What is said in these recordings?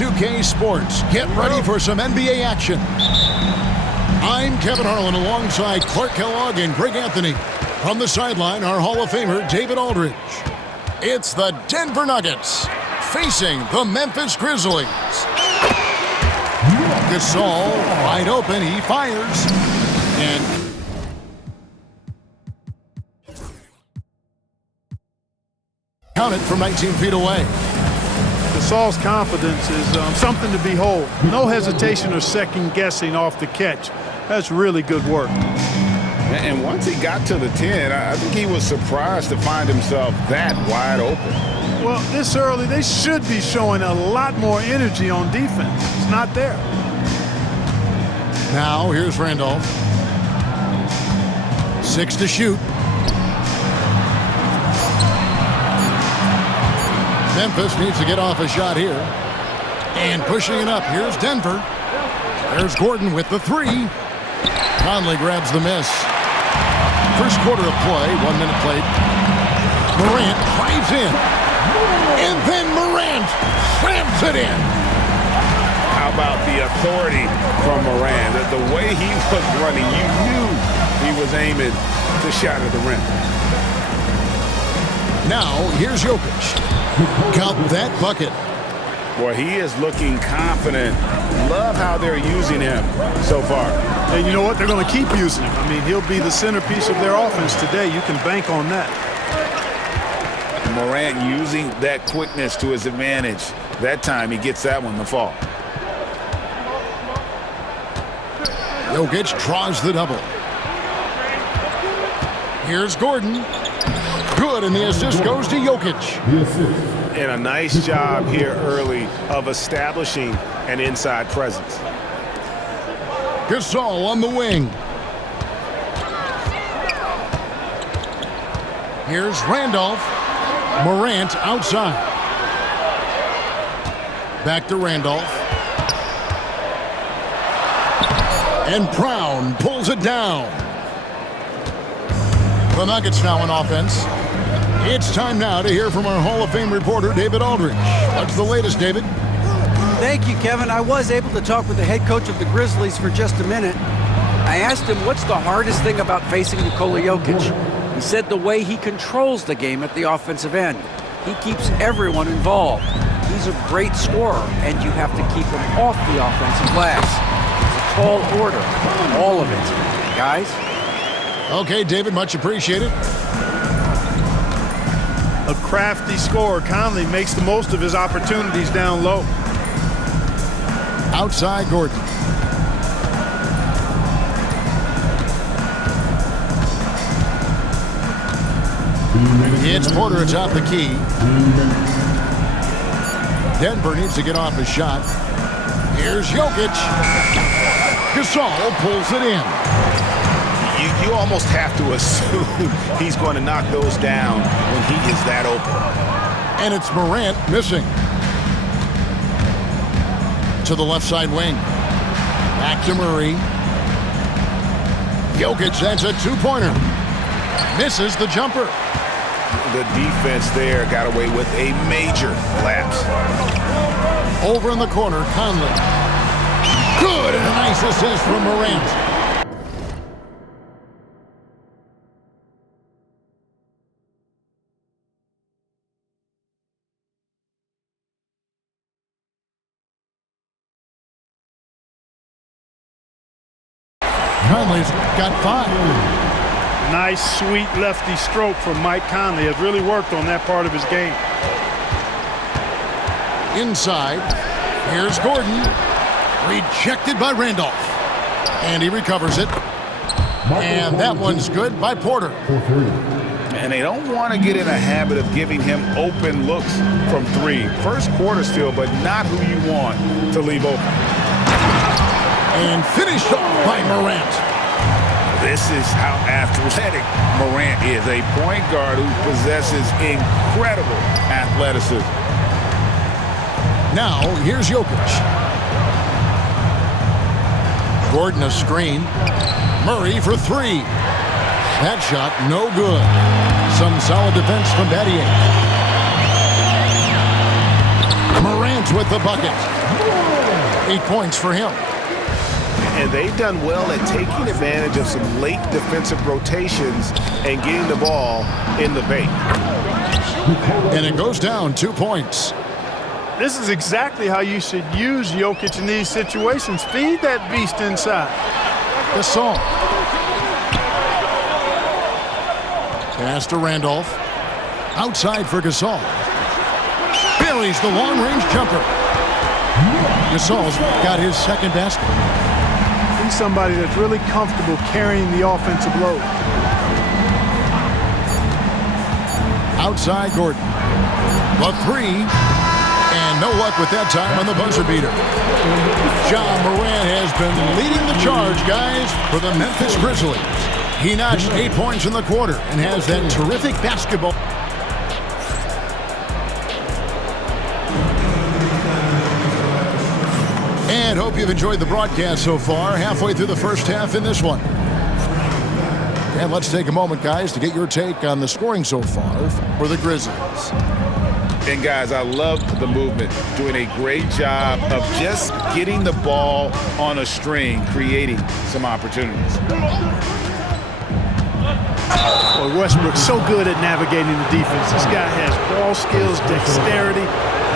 2K Sports. Get ready for some NBA action. I'm Kevin Harlan alongside Clark Kellogg and Greg Anthony. From the sideline, our Hall of Famer, David Aldridge. It's the Denver Nuggets facing the Memphis Grizzlies. Gasol wide open. He fires. And counted from 19 feet away. Gasol's confidence is something to behold. No hesitation or second guessing off the catch. That's really good work. And once he got to the 10, I think he was surprised to find himself that wide open. Well, this early, they should be showing a lot more energy on defense. It's not there. Now, here's Randolph. 6 to shoot. Memphis needs to get off a shot here. And pushing it up, here's Denver. There's Gordon with the 3. Conley grabs the miss. First quarter of play, 1 minute played. Morant drives in. And then Morant slams it in. How about the authority from Morant? The way he was running, you knew he was aiming the shot at the rim. Now, here's Jokic. Count that bucket. Boy, he is looking confident. Love how they're using him so far. And you know what? They're going to keep using him. I mean, he'll be the centerpiece of their offense today. You can bank on that. Morant using that quickness to his advantage. That time he gets that one to fall. Jokic draws the double. Here's Gordon. Good, and the assist goes to Jokic. And a nice job here early of establishing an inside presence. Gasol on the wing. Here's Randolph. Morant outside. Back to Randolph. And Brown pulls it down. The Nuggets now in offense. It's time now to hear from our Hall of Fame reporter, David Aldridge. What's the latest, David? Thank you, Kevin. I was able to talk with the head coach of the Grizzlies for just a minute. I asked him what's the hardest thing about facing Nikola Jokic. He said the way he controls the game at the offensive end. He keeps everyone involved. He's a great scorer, and you have to keep him off the offensive glass. It's a tall order, all of it. Guys? Okay, David, much appreciated. A crafty scorer. Conley makes the most of his opportunities down low. Outside Gordon. It's Porter atop the key. Denver needs to get off his shot. Here's Jokic. Gasol pulls it in. You almost have to assume he's going to knock those down when he is that open. And it's Morant missing. To the left side wing. Back to Murray. Jokic, that's a two-pointer. Misses the jumper. The defense there got away with a major lapse. Over in the corner, Conley. Good, and a nice assist from Morant. Conley's got 5. Nice, sweet lefty stroke from Mike Conley. Has really worked on that part of his game. Inside, here's Gordon. Rejected by Randolph. And he recovers it. And that one's good by Porter. And they don't want to get in a habit of giving him open looks from 3. First quarter still, but not who you want to leave open. And finished off by Morant. This is how athletic Morant is, a point guard who possesses incredible athleticism. Now, here's Jokic. Gordon a screen. Murray for 3. That shot, no good. Some solid defense from Battier. Morant Morant with the bucket. 8 points for him. And they've done well at taking advantage of some late defensive rotations and getting the ball in the paint. And it goes down 2 points. This is exactly how you should use Jokic in these situations. Feed that beast inside. Gasol. Pass to Randolph. Outside for Gasol. Buries the long-range jumper. Gasol's got his second basket. He's somebody that's really comfortable carrying the offensive load. Outside Gordon. The three. And no luck with that time on the buzzer beater. Ja Morant has been leading the charge, guys, for the Memphis Grizzlies. He notched 8 points in the quarter and has that terrific basketball. And hope you've enjoyed the broadcast so far. Halfway through the first half in this one. And let's take a moment, guys, to get your take on the scoring so far for the Grizzlies. And guys, I love the movement, doing a great job of just getting the ball on a string, creating some opportunities. Boy, Westbrook's so good at navigating the defense. This guy has ball skills, dexterity,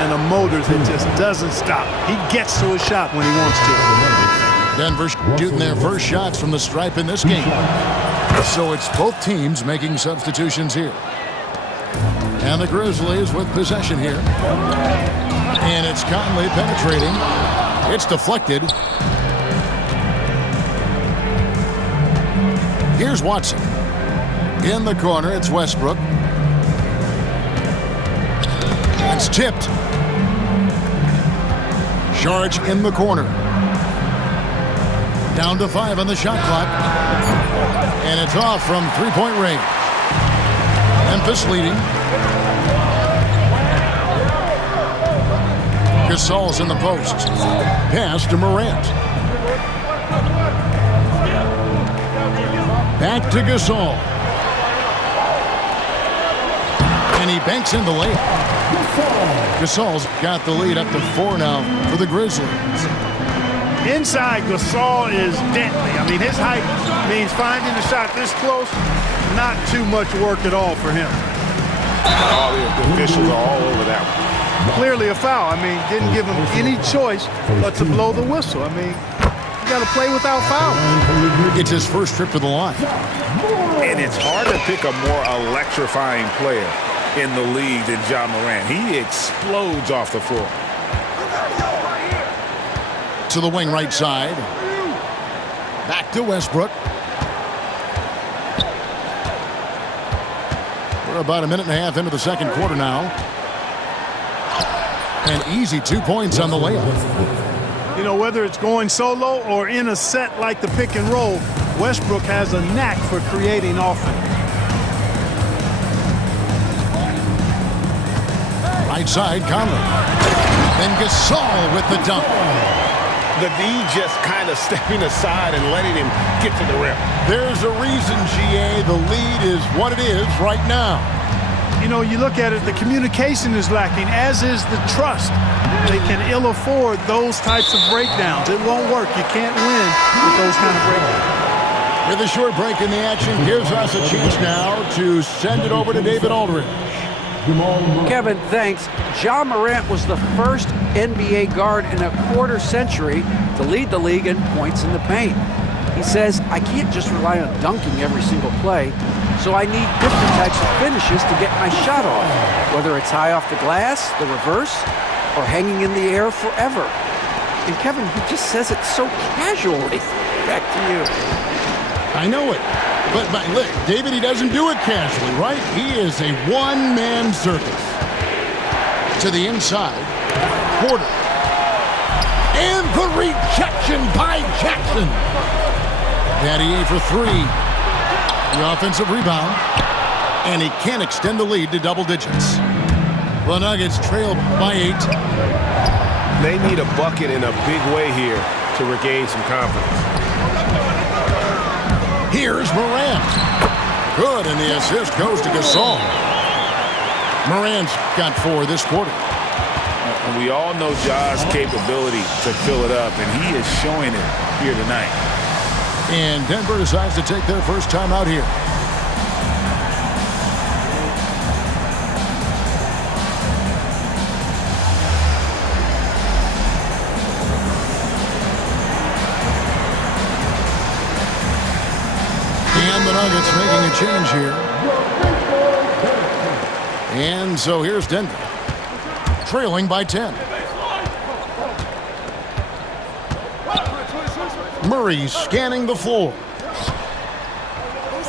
and a motor that just doesn't stop. He gets to his shot when he wants to. Denver shooting their first shots from the stripe in this game. So it's both teams making substitutions here. And the Grizzlies with possession here. And it's Conley penetrating. It's deflected. Here's Watson. In the corner, it's Westbrook. It's tipped. Charge in the corner. Down to 5 on the shot clock. And it's off from three-point range. Memphis leading. Gasol's in the post. Pass to Morant. Back to Gasol. And he banks in the layup. Gasol's got the lead up to 4 now for the Grizzlies. Inside, Gasol is deadly. I mean, his height means finding a shot this close, not too much work at all for him. All the officials are all over that one. Clearly a foul. I mean, didn't give him any choice but to blow the whistle. I mean, you got to play without foul. It's his first trip to the line. And it's hard to pick a more electrifying player in the league than Ja Morant. He explodes off the floor. To the wing right side. Back to Westbrook. We're about a minute and a half into the second quarter now. An easy 2 points on the layup. You know, whether it's going solo or in a set like the pick and roll, Westbrook has a knack for creating offense. Right side, Conley. Then Gasol with the dunk. The D just kind of stepping aside and letting him get to the rim. There's a reason, GA, the lead is what it is right now. You know, you look at it, the communication is lacking, as is the trust. They can ill afford those types of breakdowns. It won't work. You can't win with those kind of breakdowns. With a short break in the action, gives us a chance now to send it over to David Aldridge. Kevin, thanks. Ja Morant was the first NBA guard in a quarter century to lead the league in points in the paint. He says, I can't just rely on dunking every single play, so I need different types of finishes to get my shot off, whether it's high off the glass, the reverse, or hanging in the air forever. And Kevin, he just says it so casually. Back to you. I know it. But look, David, he doesn't do it casually, right? He is a one-man circus. To the inside. Porter. And the rejection by Jackson. Daddy for 3. The offensive rebound. And he can't extend the lead to double digits. The Nuggets trail by 8. They need a bucket in a big way here to regain some confidence. Here's Morant. Good, and the assist goes to Gasol. Morant's got 4 this quarter. And we all know Ja's capability to fill it up, and he is showing it here tonight. And Denver decides to take their first time out here. And the Nuggets making a change here. And so here's Denver, trailing by 10. Murray scanning the floor.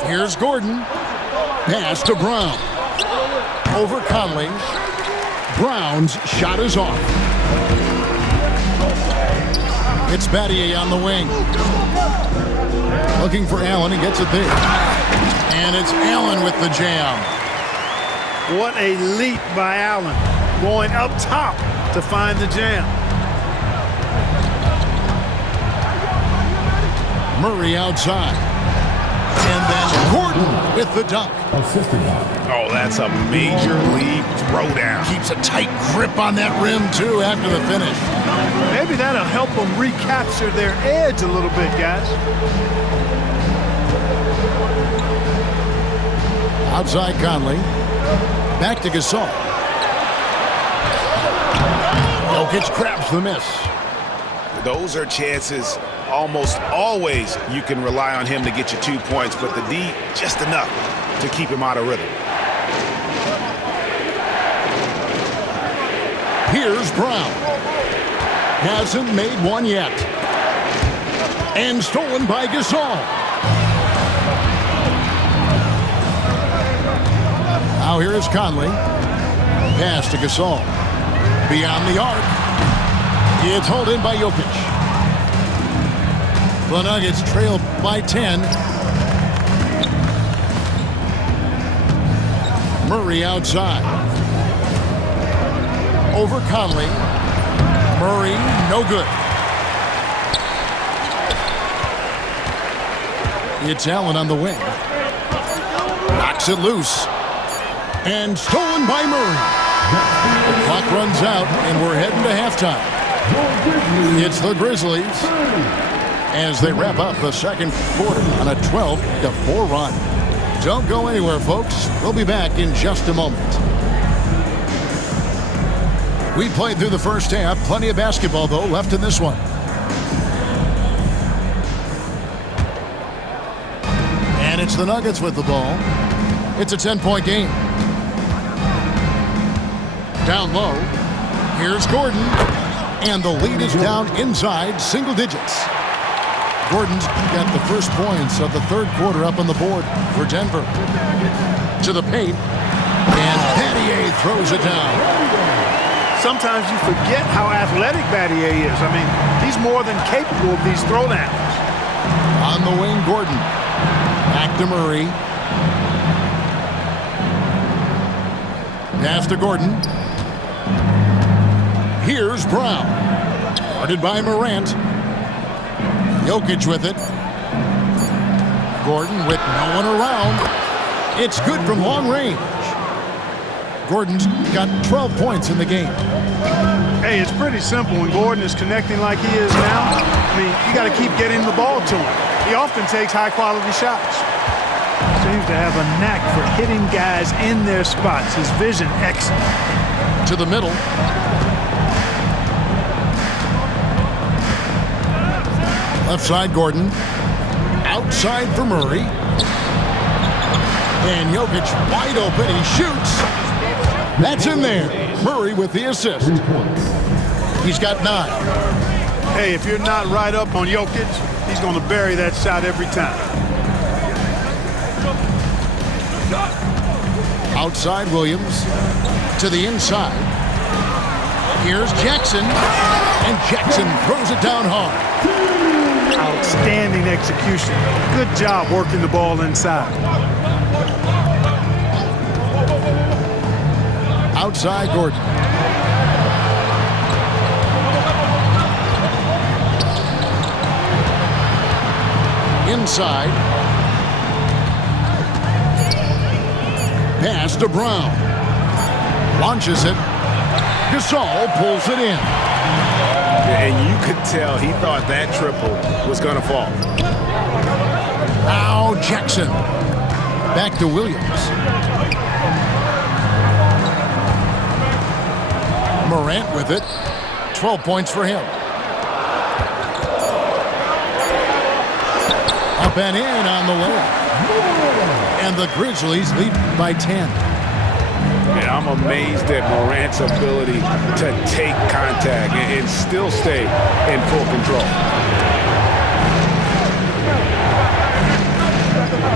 Here's Gordon. Pass to Brown. Over Conley. Brown's shot is off. It's Battier on the wing. Looking for Allen. He gets it there. And it's Allen with the jam. What a leap by Allen. Going up top to find the jam. Murray outside. And then Gordon with the dunk. Oh, that's a major league throwdown. Keeps a tight grip on that rim, too, after the finish. Maybe that'll help them recapture their edge a little bit, guys. Outside Conley. Back to Gasol. Jokic grabs the miss. Those are chances almost always you can rely on him to get you 2 points, but the D just enough to keep him out of rhythm. Here's Brown. Hasn't made one yet. And stolen by Gasol. Now here is Conley. Pass to Gasol. Beyond the arc. It's hauled in by Jokic. The Nuggets trail by 10. Murray outside. Over Conley. Murray, no good. It's Allen on the wing. Knocks it loose. And stolen by Murray. The clock runs out, and we're heading to halftime. It's the Grizzlies as they wrap up the second quarter on a 12-4 run. Don't go anywhere, folks. We'll be back in just a moment. We played through the first half. Plenty of basketball, though, left in this one. And it's the Nuggets with the ball. It's a 10-point game. Down low. Here's Gordon. And the lead is down inside single digits. Gordon's got the first points of the third quarter up on the board for Denver. To the paint. And Battier throws it down. Sometimes you forget how athletic Battier is. I mean, he's more than capable of these throwdowns. On the wing, Gordon. Back to Murray. Pass to Gordon. Here's Brown. Guarded by Morant. Jokic with it. Gordon with no one around. It's good from long range. Gordon's got 12 points in the game. Hey, it's pretty simple when Gordon is connecting like he is now. I mean, you got to keep getting the ball to him. He often takes high-quality shots. Seems to have a knack for hitting guys in their spots. His vision excellent. To the middle. Left side, Gordon. Outside for Murray. And Jokic wide open. He shoots. That's in there. Murray with the assist. He's got 9. Hey, if you're not right up on Jokic, he's going to bury that shot every time. Outside Williams. To the inside. Here's Jackson. And Jackson throws it down hard. Outstanding execution. Good job working the ball inside. Outside Gordon. Inside. Pass to Brown. Launches it. Gasol pulls it in. And you could tell he thought that triple was going to fall. Now Jackson. Back to Williams. Morant with it. 12 points for him. Up and in on the layup. And the Grizzlies lead by 10. And I'm amazed at Morant's ability to take contact and still stay in full control.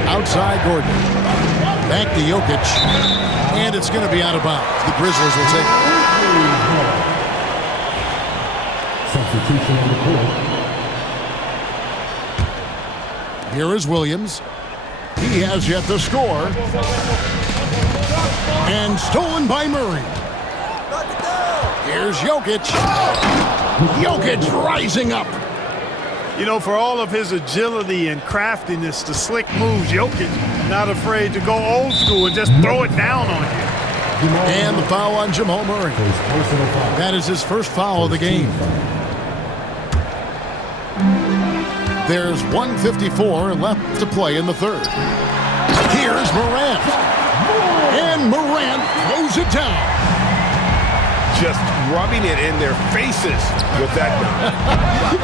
Outside Gordon. Back to Jokic. And it's going to be out of bounds. The Grizzlies will take it. Substitution on the court. Here is Williams. He has yet to score. And stolen by Murray. Here's Jokic. Jokic rising up. You know, for all of his agility and craftiness, the slick moves, Jokic not afraid to go old school and just throw it down on you. And the foul on Jamal Murray. That is his first foul of the game. There's 1:54 left to play in the third. Here's Morant. And Morant throws it down. Just rubbing it in their faces with that dunk.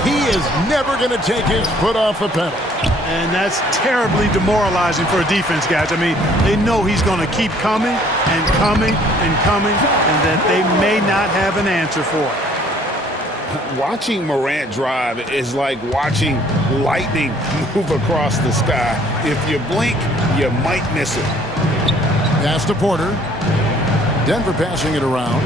He is never going to take his foot off the pedal. And that's terribly demoralizing for a defense, guys. I mean, they know he's going to keep coming and coming and coming, and that they may not have an answer for it. Watching Morant drive is like watching lightning move across the sky. If you blink, you might miss it. Pass to Porter. Denver passing it around.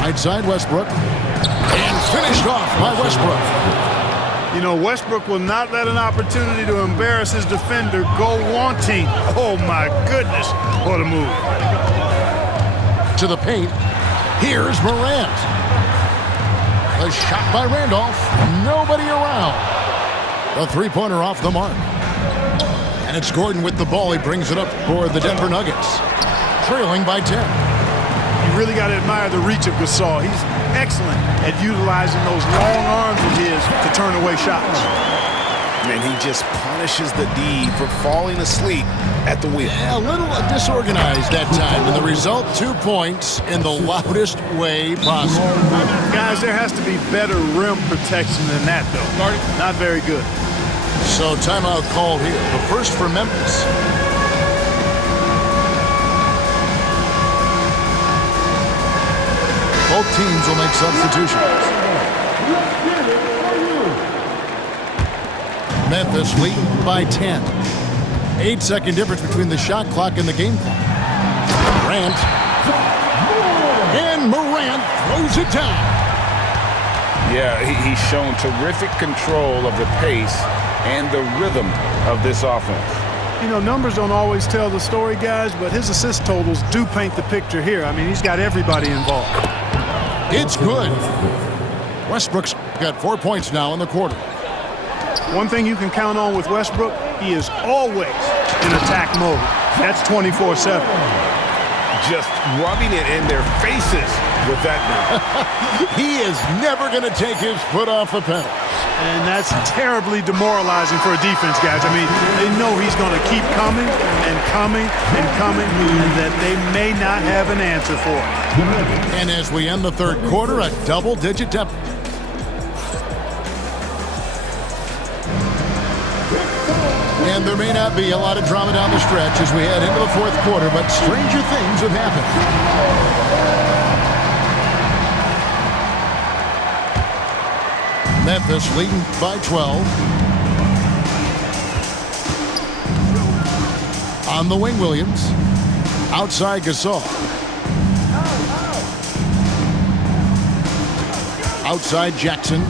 Right side Westbrook. And finished off by Westbrook. You know, Westbrook will not let an opportunity to embarrass his defender go wanting. Oh, my goodness. What a move. To the paint. Here's Morant. A shot by Randolph. Nobody around. The three-pointer off the mark. And it's Gordon with the ball. He brings it up for the Denver Nuggets. Trailing by 10. You really got to admire the reach of Gasol. He's excellent at utilizing those long arms of his to turn away shots. And he just punishes the D for falling asleep at the wheel. A little disorganized that time. And the result, 2 points in the loudest way possible. Guys, there has to be better rim protection than that, though. Not very good. So timeout called here. The first for Memphis. Both teams will make substitutions. Memphis leading by 10. 8-second difference between the shot clock and the game clock. Morant. And Morant throws it down. Yeah, he's shown terrific control of the pace and the rhythm of this offense. You know, numbers don't always tell the story, guys, but his assist totals do paint the picture here. I mean, he's got everybody involved. It's good. Westbrook's got 4 points now in the quarter. One thing you can count on with Westbrook, he is always in attack mode. That's 24/7. Just rubbing it in their faces with that dunk. He is never going to take his foot off the pedal. And that's terribly demoralizing for a defense, guys. I mean, they know he's going to keep coming and coming and coming, and that they may not have an answer for it. And as we end the third quarter, a double-digit deficit. And there may not be a lot of drama down the stretch as we head into the fourth quarter, but stranger things have happened. Memphis leading by 12. On the wing, Williams. Outside Gasol. Outside Jackson.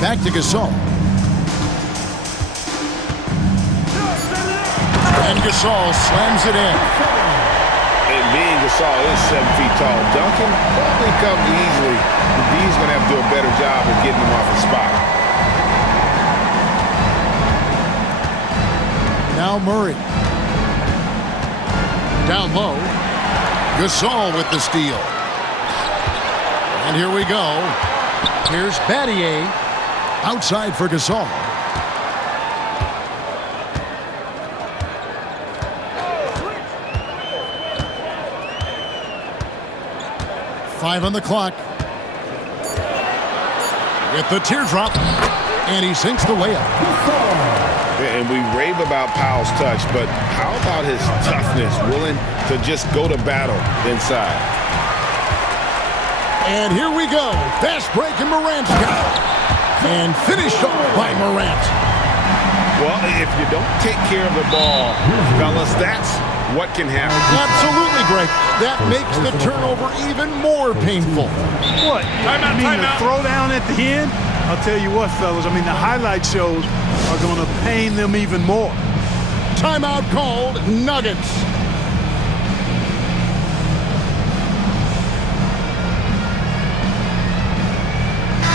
Back to Gasol. And Gasol slams it in. And being Gasol is 7 feet tall, Duncan probably comes easily. The D's going to have to do a better job of getting him off the spot. Now Murray. Down low. Gasol with the steal. And here we go. Here's Battier. Outside for Gasol. Five on the clock. With the teardrop. And he sinks the layup. And we rave about Powell's touch, but how about his toughness, willing to just go to battle inside? And here we go. Fast break and Morant's got it. And finished off by Morant. Well, if you don't take care of the ball, fellas, that's what can happen. Absolutely, Greg. That makes the turnover even more painful. What? The throwdown at the end? I'll tell you what, fellas. I mean, the highlight shows are going to pain them even more. Timeout called. Nuggets.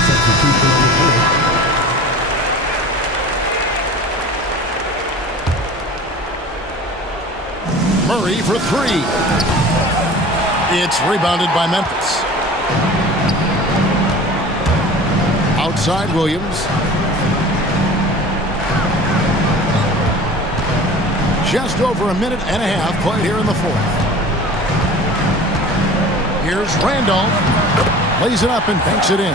Substitution on the court. Murray for three. It's rebounded by Memphis. Outside Williams. Just over a minute and a half played here in the fourth. Here's Randolph. Lays it up and banks it in.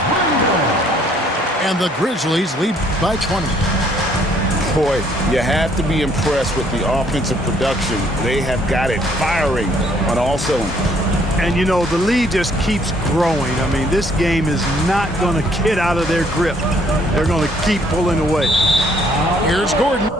And the Grizzlies lead by 20. Boy, you have to be impressed with the offensive production. They have got it firing on all cylinders. And, you know, the lead just keeps growing. I mean, this game is not going to get out of their grip. They're going to keep pulling away. Here's Gordon.